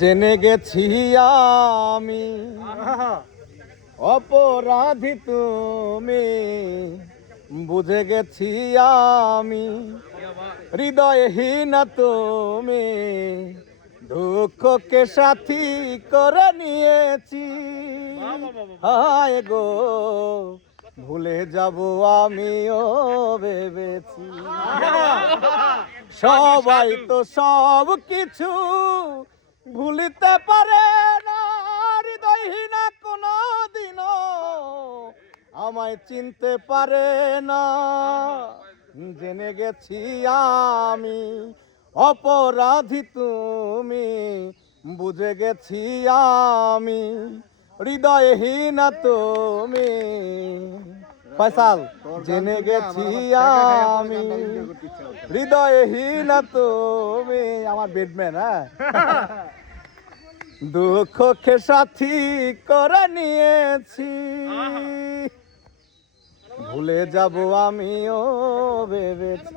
জেনে গেছি আমি অপরাধী তুমি, বুঝে গেছি আমি হৃদয়হীন তুমি, দুঃখকে সাথী করে নিয়েছি। হায় গো ভুলে যাব আমিও ভেবেছি। সবাই তো সব কিছু ভুলিতে পারে না, হৃদয়হীনা কোনো দিনও আমায় চিনতে পারে না। জেনে গেছি আমি অপরাধী তুমি, বুঝে গেছি আমি হৃদয়হীনা তুমি। ফয়সাল জেনে গেছি আমি হৃদয়হীনা তুমি, আমার বেডম্যান। হ্যাঁ, দুঃখকে সাথী করে নিয়েছি, ভুলে যাব আমিও ভেবেছি।